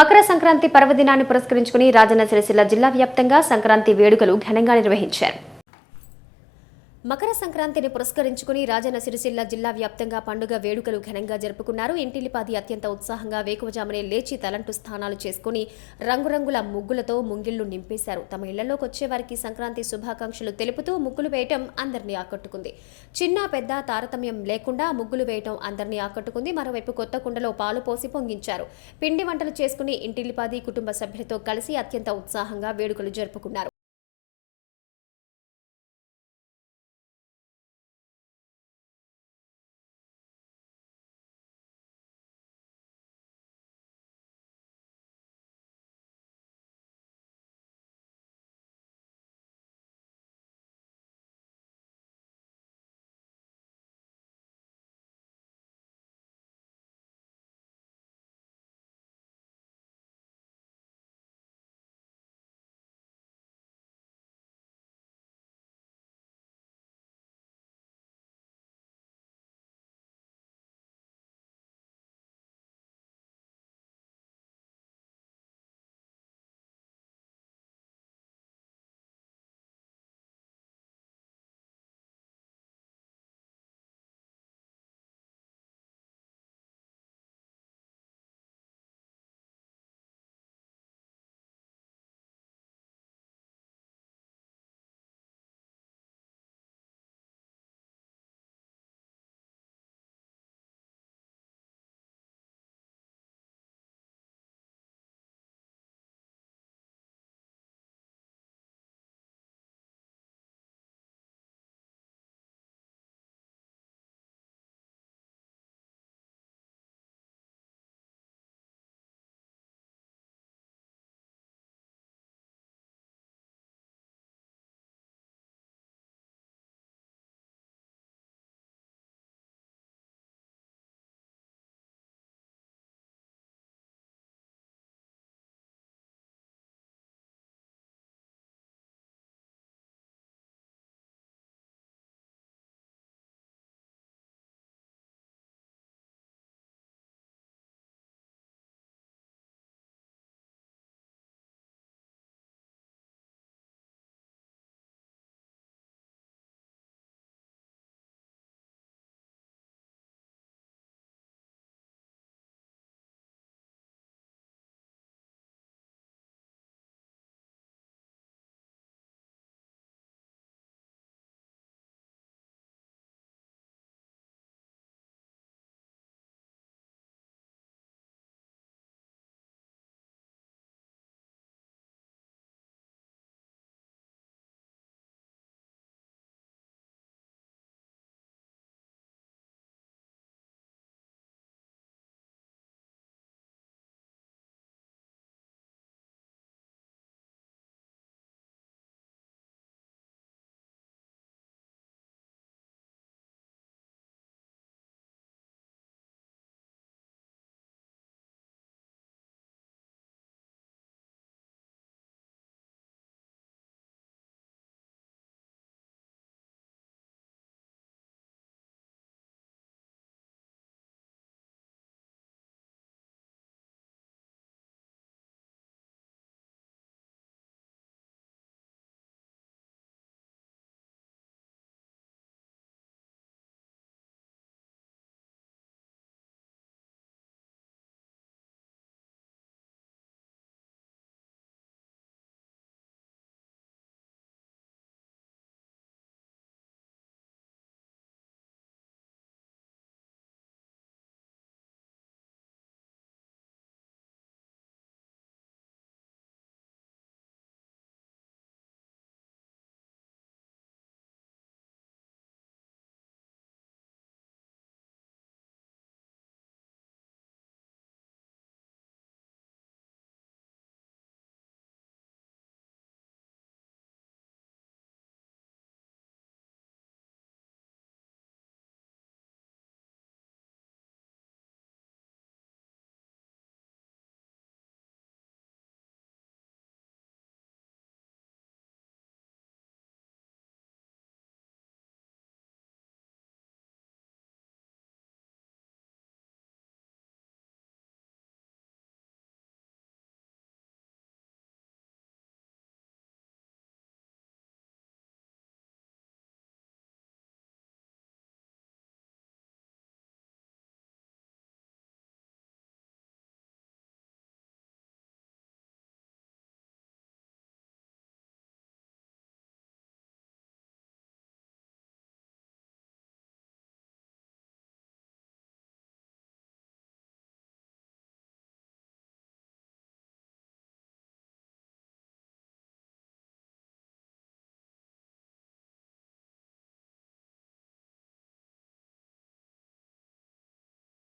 మకర సంక్రాంతి పర్వదినాన్ని పురస్కరించుకుని రాజన్న సిరిసిల్ల జిల్లా వ్యాప్తంగా సంక్రాంతి వేడుకలు ఘనంగా నిర్వహించారు. మకర సంక్రాంతిని పురస్కరించుకుని రాజన్న సిరిసిల్ల జిల్లా వ్యాప్తంగా పండుగ వేడుకలు ఘనంగా జరుపుకున్నారు. ఇంటిల్లిపాది అత్యంత ఉత్సాహంగా వేకువజామునే లేచి తలంటు స్నానాలు చేసుకుని రంగురంగుల ముగ్గులతో ముంగిళ్లు నింపేశారు. తమ ఇళ్లలోకి వచ్చే వారికి సంక్రాంతి శుభాకాంక్షలు తెలుపుతూ ముగ్గులు వేయటం అందరినీ ఆకట్టుకుంది. చిన్న పెద్ద తారతమ్యం లేకుండా ముగ్గులు వేయటం అందరినీ ఆకట్టుకుంది. మరోవైపు కొత్త కుండలో పాలు పోసి పొంగించారు. పిండి వంటలు చేసుకుని ఇంటిల్లిపాది కుటుంబ సభ్యులతో కలిసి అత్యంత ఉత్సాహంగా వేడుకలు జరుపుకున్నారు.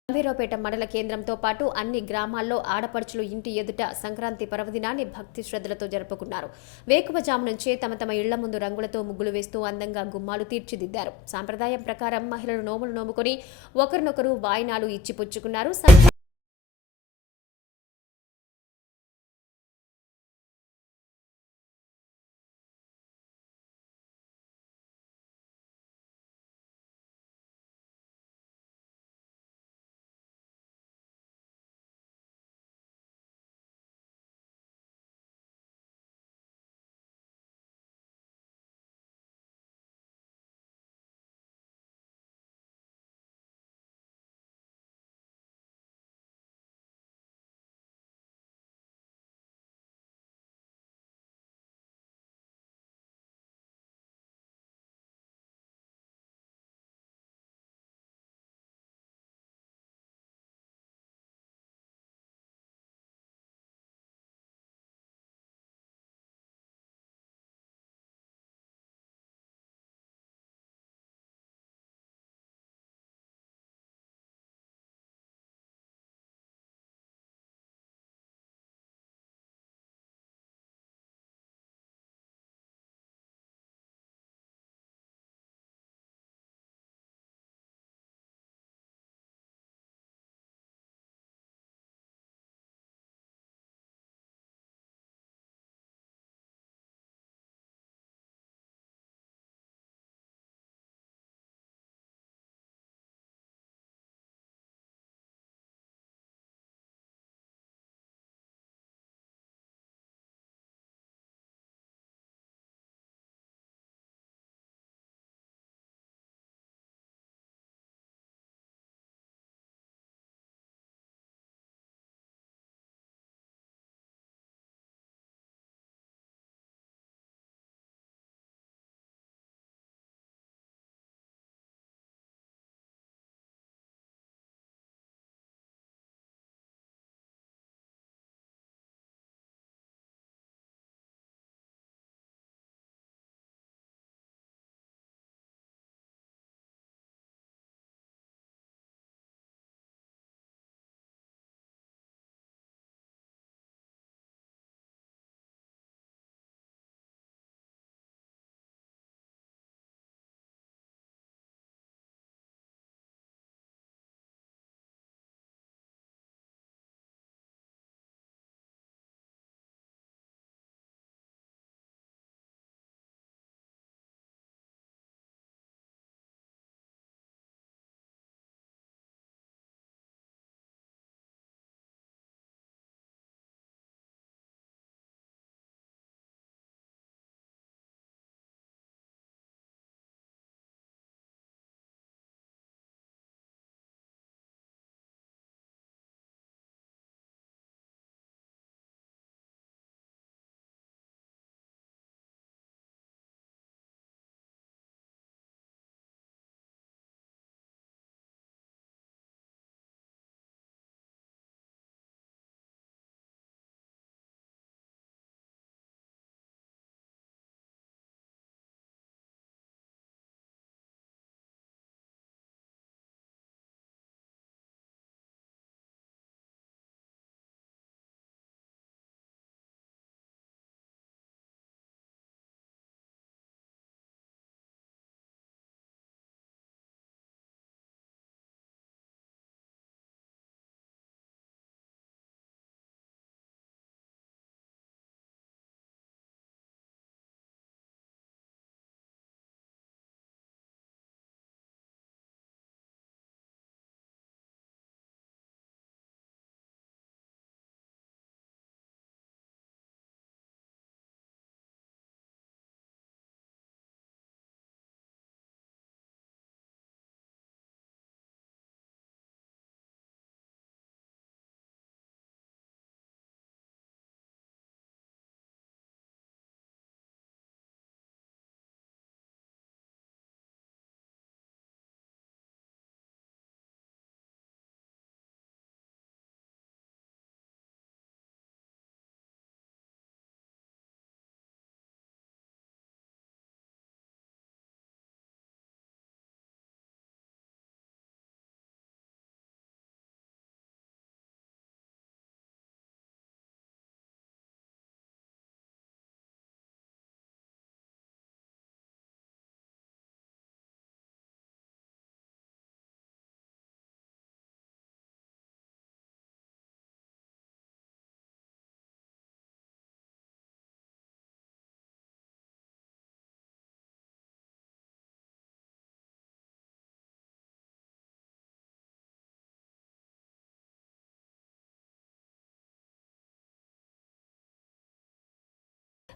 గంభీరావుపేట మండల కేంద్రంతో పాటు అన్ని గ్రామాల్లో ఆడపడుచులు ఇంటి ఎదుట సంక్రాంతి పర్వదినాన్ని భక్తి శ్రద్ధలతో జరుపుకున్నారు. వేకువజాము నుంచే తమ తమ ఇళ్ల ముందు రంగులతో ముగ్గులు వేస్తూ అందంగా గుమ్మాలు తీర్చిదిద్దారు. సాంప్రదాయం ప్రకారం మహిళలు నోములు నోముకొని ఒకరినొకరు వాయినాలు ఇచ్చిపుచ్చుకున్నారు.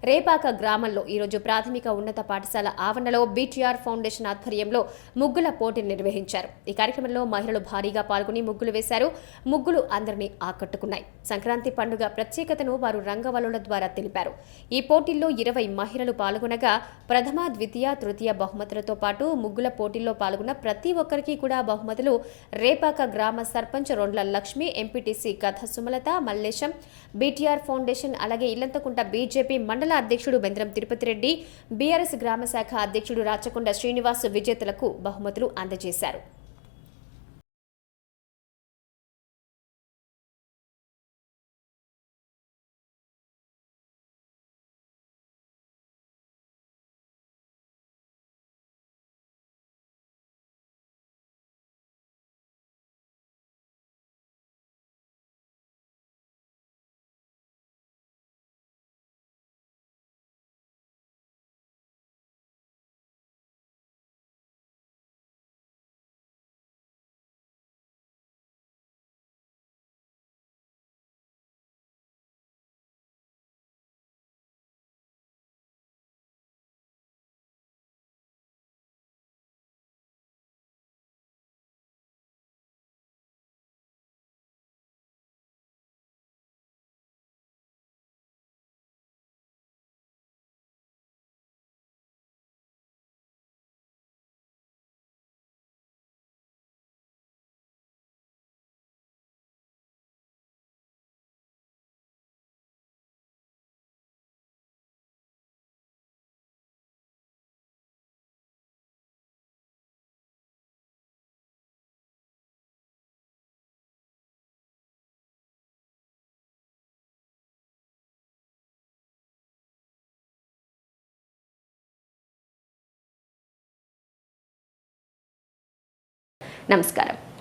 రేపాక గ్రామంలో ఈరోజు ప్రాథమిక ఉన్నత పాఠశాల ఆవరణలో బీటీఆర్ ఫౌండేషన్ ఆధ్వర్యంలో ముగ్గుల పోటీలు నిర్వహించారు. ఈ కార్యక్రమంలో మహిళలు భారీగా పాల్గొని ముగ్గులు వేశారు. ముగ్గులు అందరినీ ఆకట్టుకున్నాయి. సంక్రాంతి పండుగ ప్రత్యేకతను వారు రంగవల్లుల ద్వారా తెలిపారు. ఈ పోటీల్లో 20 మహిళలు పాల్గొనగా ప్రథమ, ద్వితీయ, తృతీయ బహుమతులతో పాటు ముగ్గుల పోటీల్లో పాల్గొన్న ప్రతి ఒక్కరికి కూడా బహుమతులు రేపాక గ్రామ సర్పంచ్ రొండ్ల లక్ష్మి, ఎంపీటీసీ కథ సుమలత, మల్లేశం, బీటీఆర్ ఫౌండేషన్ అలాగే ఇల్లంతకుంట బీజేపీ మండల అధ్యక్షుడు బెంద్రం తిరుపతి రెడ్డి, బీఆర్ఎస్ గ్రామ శాఖ అధ్యక్షుడు రాచకొండ శ్రీనివాస్ విజేతలకు బహుమతులు అందజేశారు. నమస్కారం.